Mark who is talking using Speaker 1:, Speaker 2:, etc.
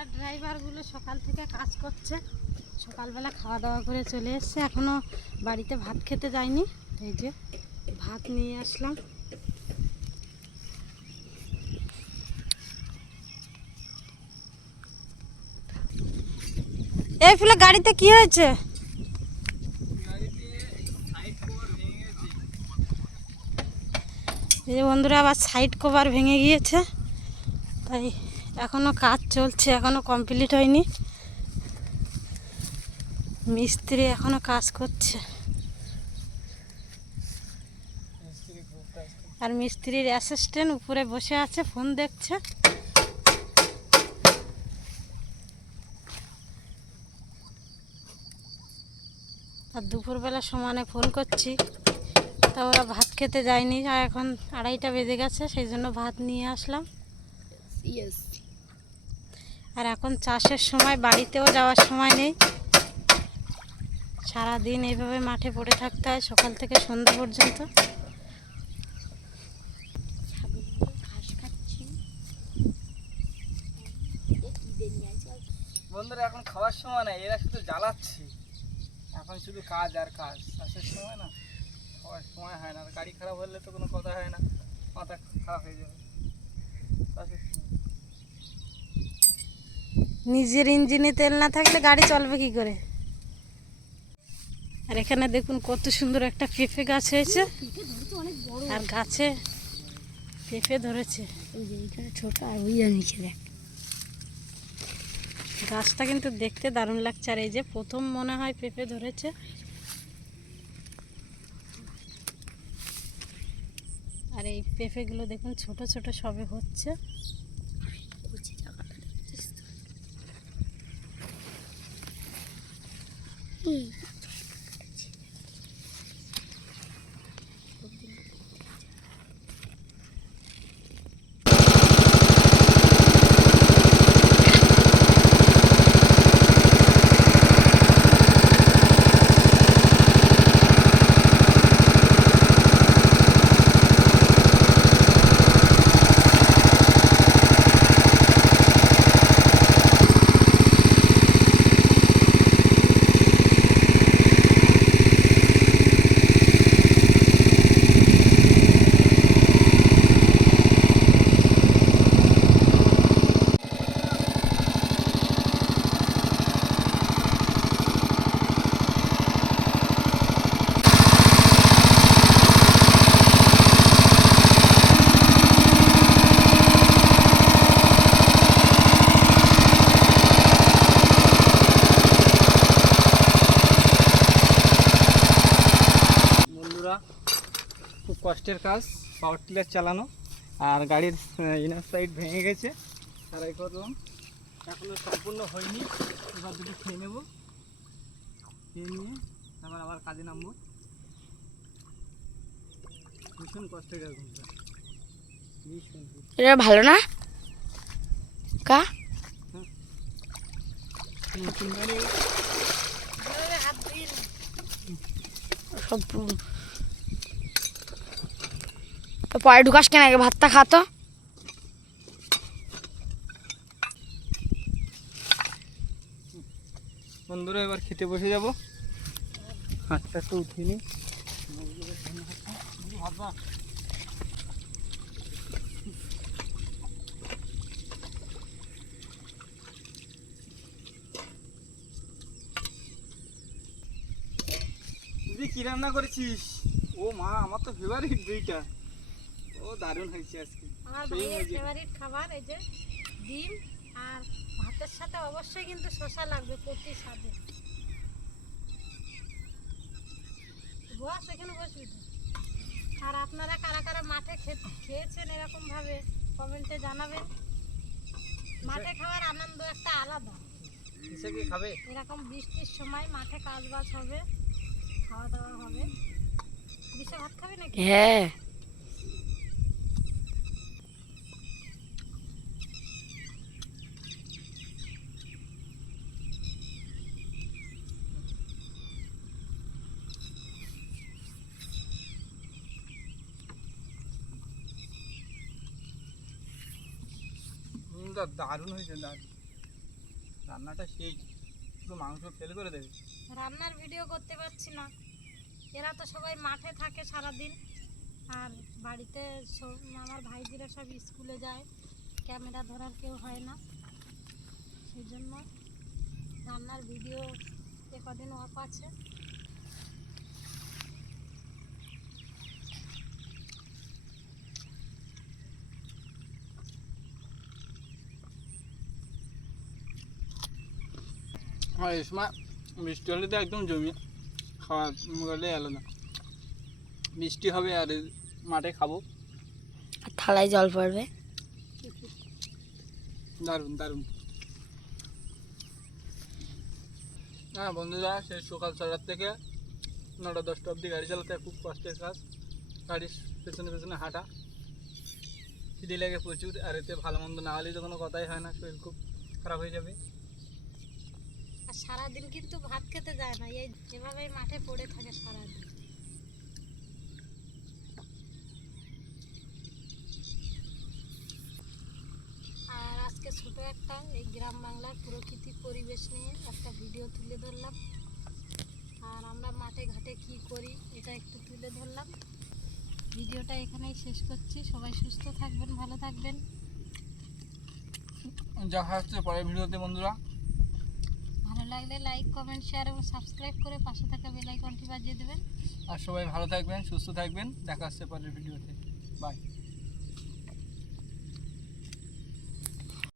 Speaker 1: বন্ধুরা ড্রাইভারগুলো সকাল থেকে কাজ করছে। সকালবেলা খাওয়া দাওয়া করে চলে এসছে। এখনও বাড়িতে ভাত খেতে যায়নি। এই যে ভাত নিয়ে আসলাম। এই ফুলে গাড়িতে কি হয়েছে? এই বন্ধুরা, আবার সাইড কভার ভেঙে গিয়েছে। তাই এখনও কাজ চলছে, এখনও কমপ্লিট হয়নি। মিস্ত্রি এখনও কাজ করছে। আর মিস্ত্রির অ্যাসিস্ট্যান্ট উপরে বসে আছে ফোন দেখছে। আর দুপুরবেলা সমানে ফোন করছি, তা ওরা ভাত খেতে যায়নি, আর এখন আড়াইটা বেজে গেছে, সেই জন্য ভাত নিয়ে আসলাম। আর এখন চাষের সময়, বাড়িতেও যাওয়ার সময় নেই। সারাদিন এইভাবে মাঠে পড়ে থাকতে হয়, সকাল থেকে সন্ধ্যা পর্যন্ত।
Speaker 2: বন্ধুরা, এখন খাওয়ার সময় না এরা শুধু জ্বালাচ্ছে। এখন শুধু কাজ আর কাজ, চাষের সময় না? খাওয়ার সময় হয় না গাড়ি খারাপ হলে তো কোনো কথা হয় না, মাথা খারাপ হয়ে যাবে।
Speaker 1: নিজের ইঞ্জিনে তেল না থাকলে গাড়ি চলবে কি করে? আর এখানে দেখুন কত সুন্দর একটা পেঁপে গাছ হয়েছে। আর গাছে পেঁপে ধরেছে।
Speaker 3: ছোট আর ওই নিচে দেখ।
Speaker 1: গাছটা কিন্তু দেখতে দারুণ লাগছে। আর এই যে প্রথম মনে হয় পেঁপে ধরেছে। আর এই পেঁপেগুলো দেখুন ছোট ছোট সবে হচ্ছে।
Speaker 2: বন্ধুরা কষ্টের কাজ পাওয়ার টিলার চালানো আর গাড়ির ইনার সাইড ভেঙে গেছে। তারাই করলাম এখনও সম্পূর্ণ হয়নি। এবার দুটো খেয়ে নেব। খেয়ে নিয়ে তারপর আবার কাজে নামবো। ভীষণ কষ্টের কাজ ভীষণ
Speaker 3: এটা ভালো না? কা?
Speaker 2: নতুন
Speaker 3: সব তো পরে ঢুকাস কেন? আগে ভাতটা খাতো
Speaker 2: বন্ধুরা এবার খেতে বসে যাব। হাতটা একটু উঠিনি। দিদি কি রান্না করেছিস? ও মা আমার তো ফেভারিট দুইটা। ও দারুণ হয়েছে আজকে।
Speaker 1: আমার ভাইয়ের ফেভারিট খাবার এই যে ডিম আর ভাতের সাথে অবশ্যই কিন্তু শসা লাগবে প্রতি স্বাদে। বস এখানে বসবি তো। আর আপনারা কারা কারা মাঠে খেয়েছেন এরকম ভাবে কমেন্টে জানাবেন। মাঠে খাওয়ার আনন্দ একটা আলাদা।
Speaker 2: কি খাবে?
Speaker 1: এরকম বৃষ্টির সময় মাঠে কাজ বাজ হবে খাওয়া দাওয়া হবে। বিষে ভাত খাবে নাকি?
Speaker 3: হ্যাঁ।
Speaker 2: হুম, দারুণ হয়েছে দারুণ। রান্নাটা সেই শুধু মাংস ফেল করে দেবে।
Speaker 1: রান্নার ভিডিও করতে পারছি না। এরা তো সবাই মাঠে থাকে সারাদিন। আর বাড়িতে আমার ভাইজিরা সব স্কুলে যায়। ক্যামেরা ধরার কেউ হয় না। সেই জন্য রান্নার ভিডিও এ কদিন অফ আছে।
Speaker 2: আর এই সময় বৃষ্টি হলে তো একদম জমি খাওয়া গেলে আলাদা। বৃষ্টি হবে আর মাঠে খাব।
Speaker 3: আর থালায় জল পড়বে?
Speaker 2: দারুণ দারুণ। হ্যাঁ বন্ধুরা সেই সকাল ছটার থেকে নটা দশটা অবধি গাড়ি চালাতে খুব কষ্টের কাজ। গাড়ির পেছনে পেছনে হাঁটা। খিদে লাগে প্রচুর আর এতে ভালো মন্দ না হলেই তো কোনো কথাই হয় না শরীর খুব খারাপ হয়ে যাবে।
Speaker 1: আর সারাদিন কিন্তু ভাত খেতে যায় না, এই এভাবেই মাঠে পড়ে থাকে সারাদিন। আর আজকে ছোট একটা এই গ্রাম বাংলার প্রকৃতি পরিবেশ নিয়ে একটা ভিডিও তুলে ধরলাম। আর আমরা মাঠে ঘাটে কি করি, এটা একটু তুলে ধরলাম। ভিডিওটা এখানেই শেষ করছি। সবাই সুস্থ থাকবেন, ভালো থাকবেন।
Speaker 2: দেখা হচ্ছে পরের ভিডিওতে, বন্ধুরা।
Speaker 1: লাগলে লাইক কমেন্ট শেয়ার এবং সাবস্ক্রাইব করে পাশে থাকা বেল আইকনটি বাজিয়ে দেবেন।
Speaker 2: আর সবাই ভালো থাকবেন, সুস্থ থাকবেন। দেখা হচ্ছে পরের ভিডিওতে বাই